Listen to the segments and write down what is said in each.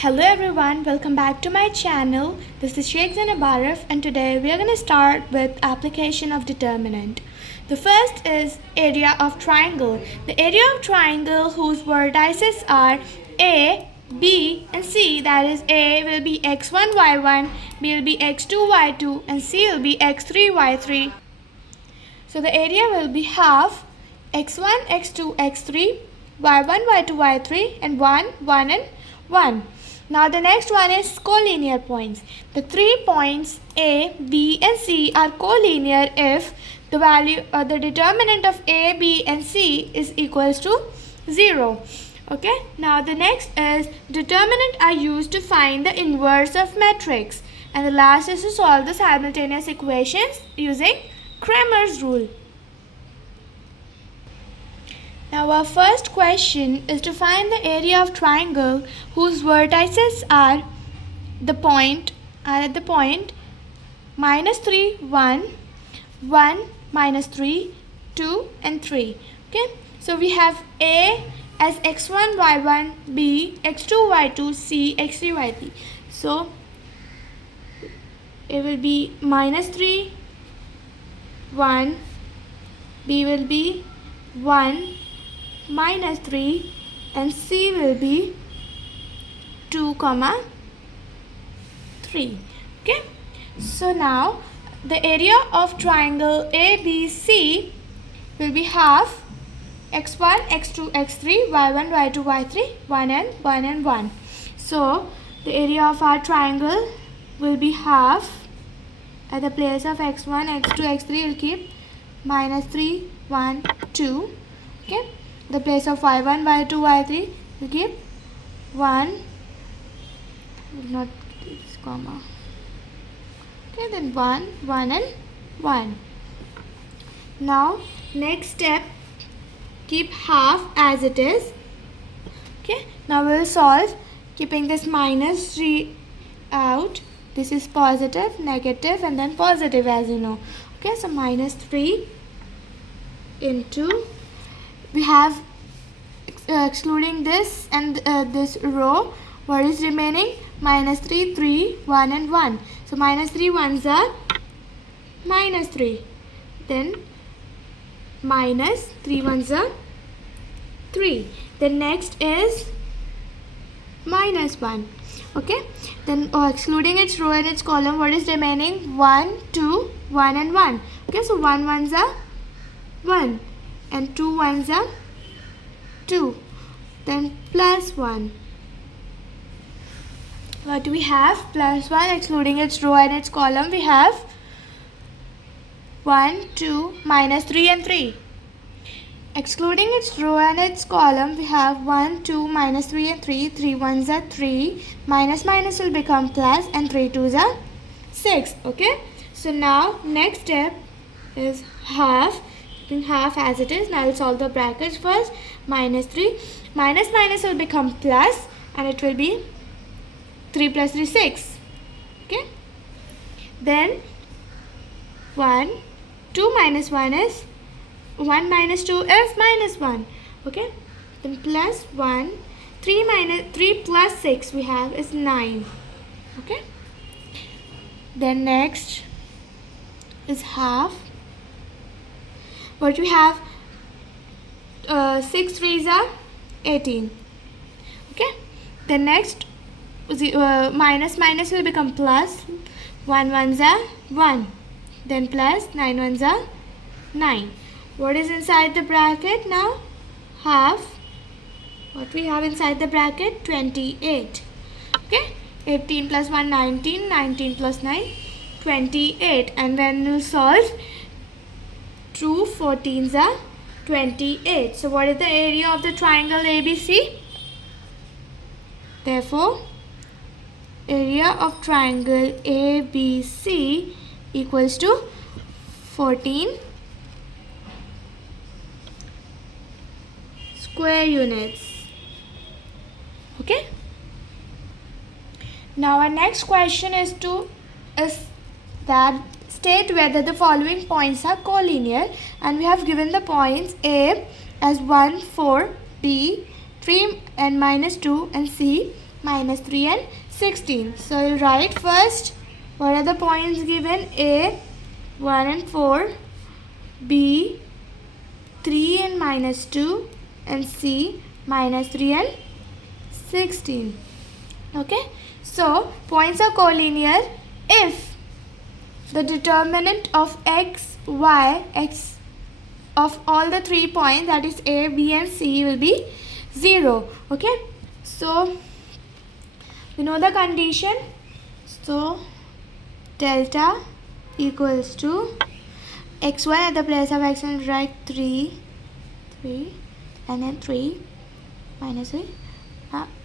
Hello everyone, welcome back to my channel. This is Sheikh Zainabarif and today we are going to start with application of determinant. The first is area of triangle. The area of triangle whose vertices are A, B and C, that is A will be x1, y1, B will be x2, y2 and C will be x3, y3. So the area will be half x1, x2, x3, y1, y2, y3 and 1, 1 and 1. Now the next one is collinear points. The 3 points A, B and C are collinear if the value or the determinant of A, B and C is equals to 0. Okay. Now the next is determinant are used to find the inverse of matrix. And the last is to solve the simultaneous equations using Cramer's rule. Now our first question is to find the area of triangle whose vertices are at the point -3, 1, 1, -3, 2 and 3. Okay, so we have A as x1, y1, B, x2, y2, C, x3, y3. So it will be -3, 1, B will be 1, -3 and C will be 2, 3. Okay, so now the area of triangle ABC will be half x1, x2, x3, y1, y2, y3, 1 and 1 and 1. So the area of our triangle will be half. At the place of x1, x2, x3 we'll keep -3, 1, 2. Okay, the place of y1, y2, y3 we keep 1, will not this comma. Okay, then 1, 1 and 1. Now next step, keep half as it is. Okay, now we will solve keeping this -3 out. This is positive, negative and then positive, as you know. Okay, so -3 into, we have excluding this and this row, what is remaining? -3, 3, 1 and 1. So -3 ones are -3. Then -3 ones are 3. Then next is -1. Okay, then excluding its row and its column, what is remaining? 1, 2, 1 and 1. Okay, so 1 ones are 1 and 2 ones are 2. Then +1. What do we have? +1, excluding its row and its column, we have 1, 2, -3 and 3. Excluding its row and its column, we have 1, 2, -3 and 3. 3 ones are 3. Minus will become plus and 3 twos are 6. Okay. So now next step is half. Keeping half as it is. Now we'll solve the brackets first. -3. Minus will become plus and it will be 3 plus 3, 6. Okay. Then 1, 2 minus 1 is 1 minus 2 is -1. Okay, then +1, 3 plus 6 we have is 9. Okay, then next is half. What we have? 6 3s are 18. Okay, then next minus will become plus. 1 ones are 1. Then plus 9 ones are 9. What is inside the bracket now? Half. What we have inside the bracket? 28. Okay. 18 plus 1, 19. 19 plus 9, 28. And when you solve, 2 14s are 28. So what is the area of the triangle ABC? Therefore, area of triangle ABC equals to 14 square units. Okay. Now our next question is that state whether the following points are collinear, and we have given the points A as 1, 4, B 3 and -2 and C minus 3 and 16. So I'll write first what are the points given. A 1 and 4, B 3 and minus 2, and C minus 3 and 16. Okay, so points are collinear if the determinant of x, y, x of all the 3 points, that is A, B and C, will be 0. Okay, so you know the condition. So delta equals to xy at the place of x, and write 3 and then 3 minus 3,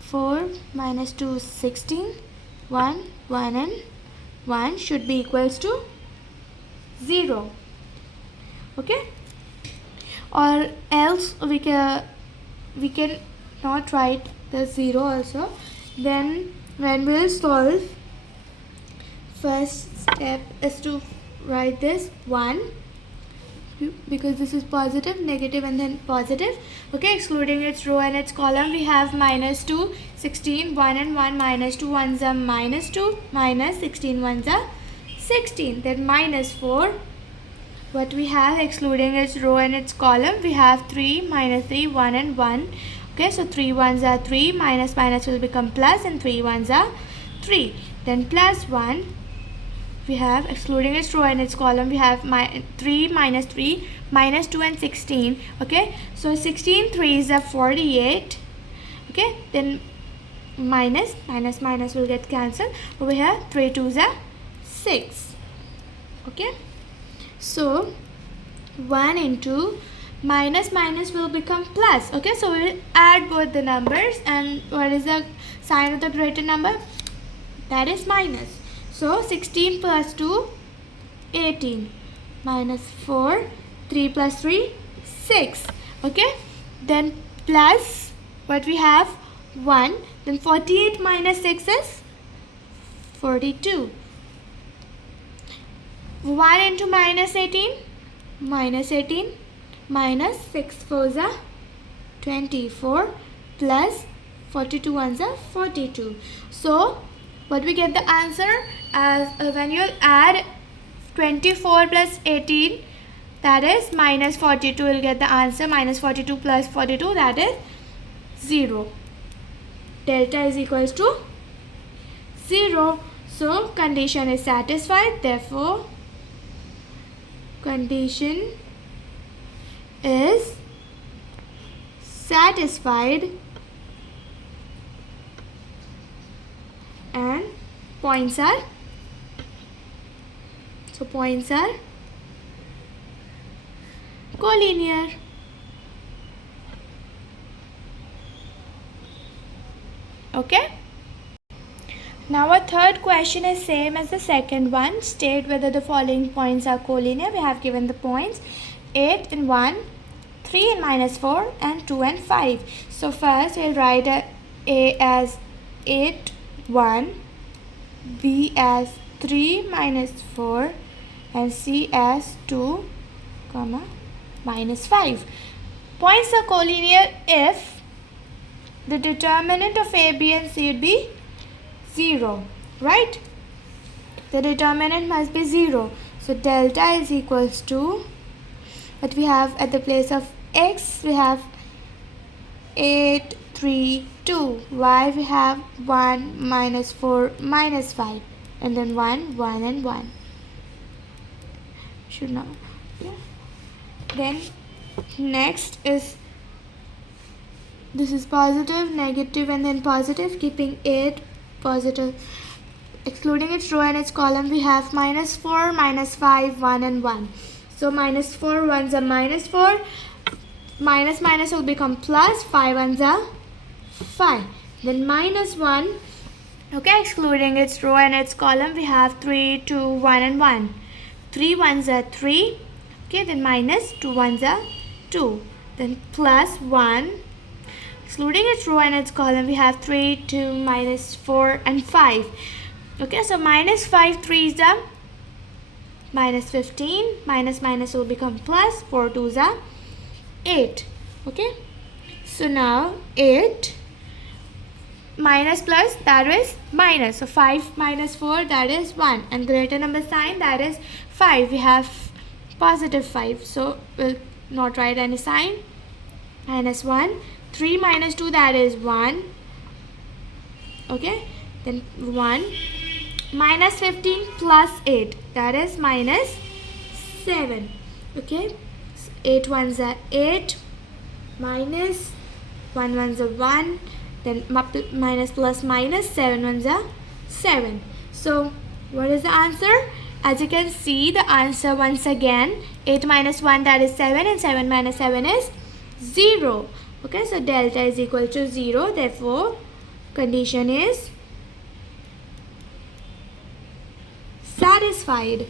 4 minus 2 16, 1 and 1 should be equals to 0. Okay, or else we can not write the 0 also. Then when we'll solve, first step is to write this 1, because this is positive, negative and then positive. Okay, excluding its row and its column, we have minus 2, 16, 1 and 1, minus 2 ones are minus 2, minus 16 ones are 16. Then minus 4, what we have excluding its row and its column, we have 3, minus 3, 1 and 1. Okay, so 3 ones are 3, minus will become plus, and 3 ones are 3. Then plus 1, we have excluding its row and its column, we have 3 minus 3, minus 2 and 16. Okay, so 16 3s are 48. Okay, then minus will get cancelled. Over here 3 2s are 6. Okay, so 1 into minus will become plus. Okay, so we will add both the numbers, and what is the sign of the greater number? That is minus. So 16 plus 2, 18, minus 4, 3 plus 3, 6. Okay, then plus what we have 1, then 48 minus 6 is 42. 1 into minus 18, minus 18, minus 6 4s are 24, plus 42 ones are 42. So what we get the answer as when you add 24 plus 18, that is minus 42, will get the answer. Minus 42 plus 42, that is 0. Delta is equals to 0. So condition is satisfied. Therefore condition is satisfied and points are collinear. Okay, now our third question is same as the second one. State whether the following points are collinear. We have given the points 8 and 1, 3 and minus 4, and 2 and 5. So first we'll write A as 8 1, B as 3 minus 4, and C as 2 comma minus 5. Points are collinear if the determinant of A, B and C would be 0, right? The determinant must be 0. So delta is equals to, what we have at the place of x, we have 8 3 2, y we have 1 minus 4 minus 5, and then 1 and 1 should not, yeah. Then next is, this is positive, negative and then positive, keeping 8 positive. Excluding its row and its column, we have minus 4, minus 5, 1 and 1. So minus 4 ones are minus 4, minus will become plus, 5 ones are 5. Then minus 1, okay, excluding its row and its column, we have 3, 2, 1 and 1. 3 ones are 3, okay, then minus 2 ones are 2. Then plus 1, excluding its row and its column, we have 3, 2, minus 4 and 5. Okay, so minus 5 3s are minus 15, minus will become plus, 4 2s are 8. Okay, so now 8 minus plus, that is minus. So 5 minus 4, that is 1, and greater number sign, that is 5. We have positive 5, so we'll not write any sign. Minus 1. 3 minus 2, that is 1. Okay, then 1. Minus 15 plus 8, that is minus 7. Okay, 8 ones are 8, minus 1 ones are 1, then minus plus minus, 7 ones are 7. So what is the answer? As you can see, the answer once again, 8 minus 1, that is 7, and 7 minus 7 is 0. Okay, so delta is equal to 0. Therefore, condition is satisfied.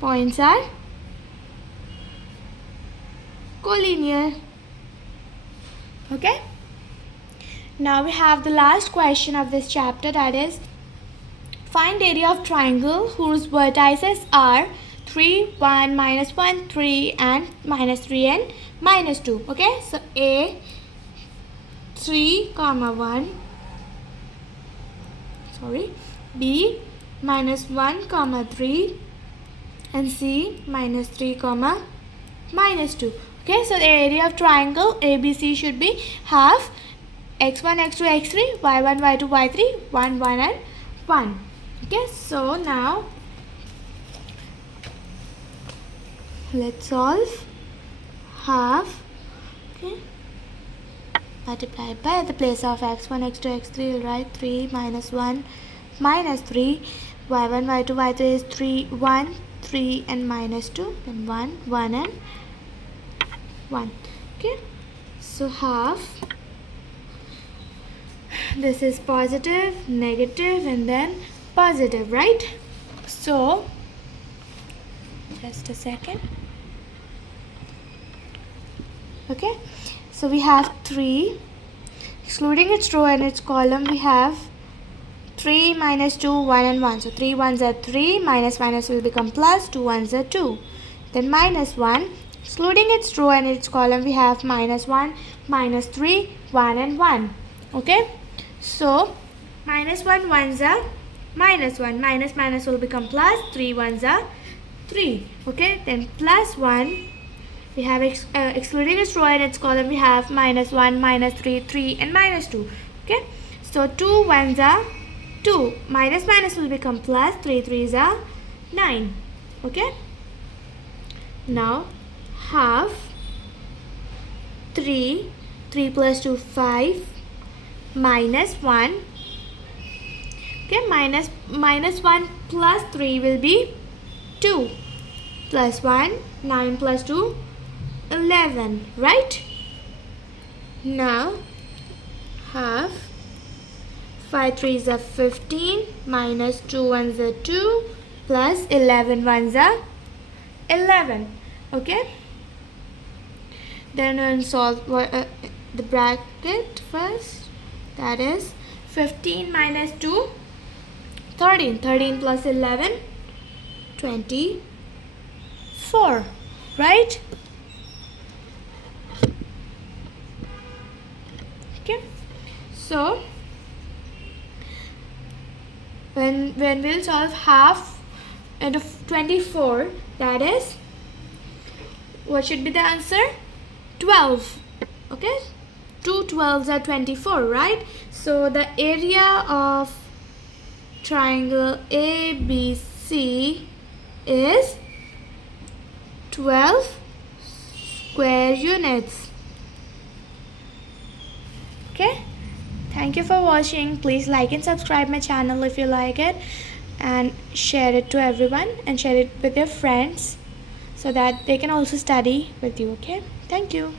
Points are collinear. Okay, now we have the last question of this chapter, that is find area of triangle whose vertices are 3, 1, minus 1, 3, and minus 3 and minus 2. Okay, so A 3 comma 1, B minus 1 comma 3, and C minus 3 comma minus 2. Okay, so the area of triangle ABC should be half x1, x2, x3, y1, y2, y3, 1, 1, and 1. Okay, so now let's solve. Half, okay, multiplied by, at the place of x1, x2, x3, we'll write 3 minus 1 minus 3, y1, y2, y3 is 3, 1, 3 and minus 2, then 1, 1 and 1. Okay, so half, this is positive, negative, and then positive, right? So just a second. Okay, so we have 3, excluding its row and its column, we have 3 minus 2, 1 and 1. So 3 ones are 3, minus minus will become plus, 2 ones are 2. Then minus 1, excluding its row and its column, we have minus 1, minus 3, 1 and 1. Okay, so minus 1 ones are minus 1, minus minus will become plus, 3 ones are 3. Okay, then plus 1, we have excluding its row and its column, we have minus 1, minus 3, 3 and minus 2. Okay, so 2 ones are 2, minus minus will become plus, 3 threes are 9. Okay, now half 3, 3 plus 2, 5, minus 1. Okay, minus 1 plus 3 will be 2, plus 1, 9 plus 2, 11, right? Now half 5 threes are 15, minus 2 ones are 2, plus 11 ones are 11. Okay, then we'll solve the bracket first, that is 15 minus 2, 13, 13 plus 11, 24, right? Okay, so when we'll solve half into 24, that is, what should be the answer? 12. Okay, 2 12s are 24, right? So the area of triangle ABC is 12 square units. Okay, thank you for watching. Please like and subscribe my channel if you like it, and share it to everyone, and share it with your friends so that they can also study with you. Okay, thank you.